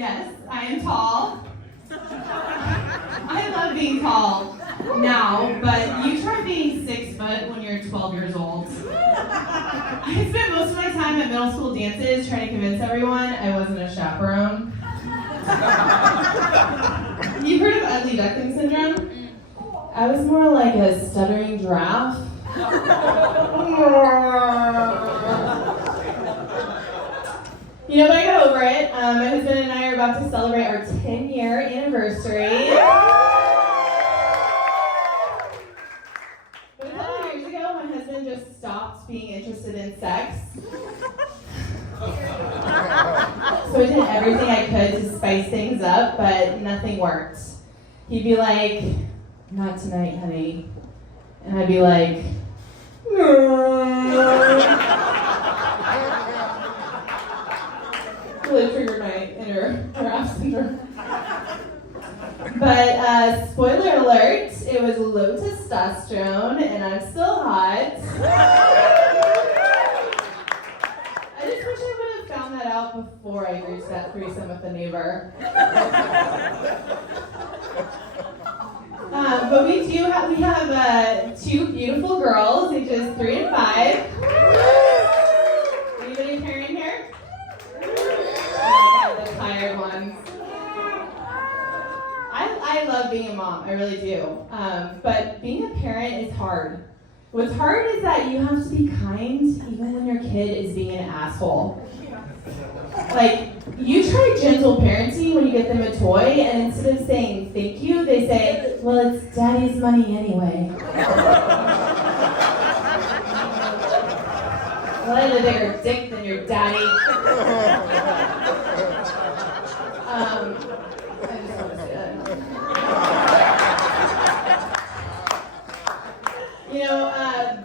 Yes, I am tall. I love being tall now, but you try being 6 foot when you're 12 years old. I spent most of my time at middle school dances trying to convince everyone I wasn't a chaperone. You've heard of ugly duckling syndrome? I was more like a stuttering giraffe. You know, but I got over it. My husband and I are about to celebrate our 10-year anniversary. But a couple of years ago, my husband just stopped being interested in sex. So I did everything I could to spice things up, but nothing worked. He'd be like, "Not tonight, honey." And I'd be like, "No." Really triggered my inner giraffe syndrome. But spoiler alert, it was low testosterone, and I'm still hot. I just wish I would have found that out before I reached that threesome with the neighbor. But we have 2 beautiful girls, ages 3 and 5. Anybody a parent here? Oh my God, the tired ones. I love being a mom, I really do. But being a parent is hard. What's hard is that you have to be kind even when your kid is being an asshole. Like, you try gentle parenting when you get them a toy, and instead of saying thank you, they say, "Well, it's daddy's money anyway." Well, I have a bigger dick than your daddy. I just want to say that. You know,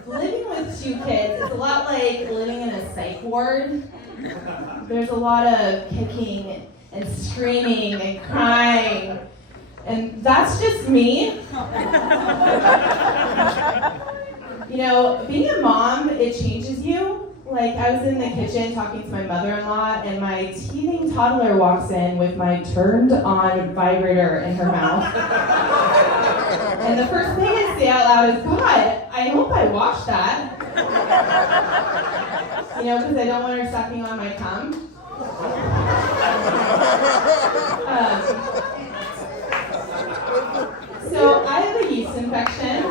living with 2 kids is a lot like living in a psych ward. There's a lot of kicking and screaming and crying, and that's just me. You know, being a mom, it changes you. Like, I was in the kitchen talking to my mother-in-law, and my teething toddler walks in with my turned-on vibrator in her mouth. And the first thing I say out loud is, "God, I hope I washed that." You know, because I don't want her sucking on my cum. So I have a yeast infection.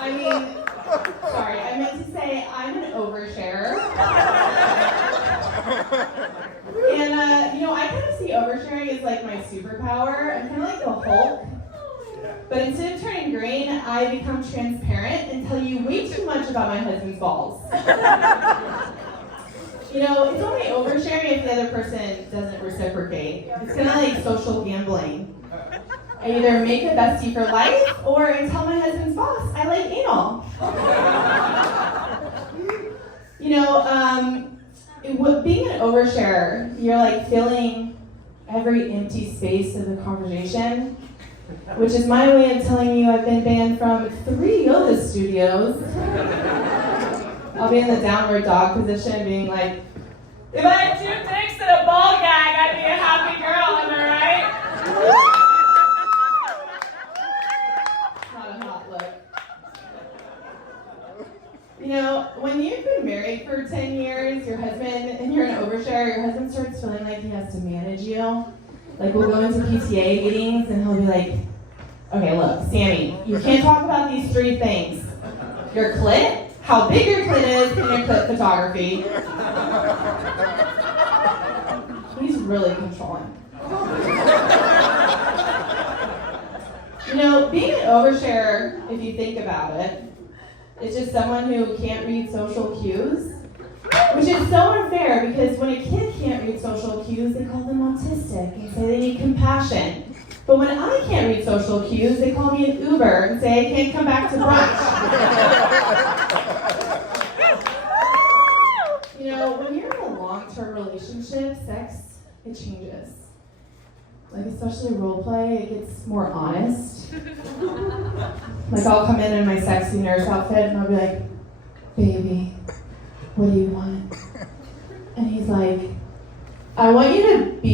I mean, sorry, I meant to say I'm an oversharer. And, you know, I kind of see oversharing as like my superpower. I'm kind of like the Hulk. But instead of turning green, I become transparent and tell you way too much about my husband's balls. You know, it's only oversharing if the other person doesn't reciprocate. It's kind of like social gambling. I either make a bestie for life, or I tell my husband's boss I like anal. You know, being an oversharer, you're like filling every empty space of the conversation, which is my way of telling you I've been banned from 3 yoga studios. I'll be in the downward dog position being like, "If I had 2 dicks and a ball gag, I'd be a happy girl, am I right?" Not a hot look. You know, when you've been married for 10 years, your husband, and you're an oversharer, your husband starts feeling like he has to manage you. Like, we'll go into PTA meetings, and he'll be like, "Okay, look, Sammy, you can't talk about these 3 things. Your clit, how big your clit is, and your clit photography." He's really controlling. You know, being an oversharer, if you think about it, is just someone who can't read social cues, which is so unfair because when a kid can't read social cues, they call them autistic and say they need compassion. But when I can't read social cues, they call me an Uber and say I can't come back to brunch. You know, when you're in a long-term relationship, sex, it changes. Like, especially role play, it gets more honest. Like, I'll come in my sexy nurse outfit and I'll be like, "Baby, what do you want?" And he's like,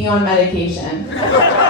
be on medication.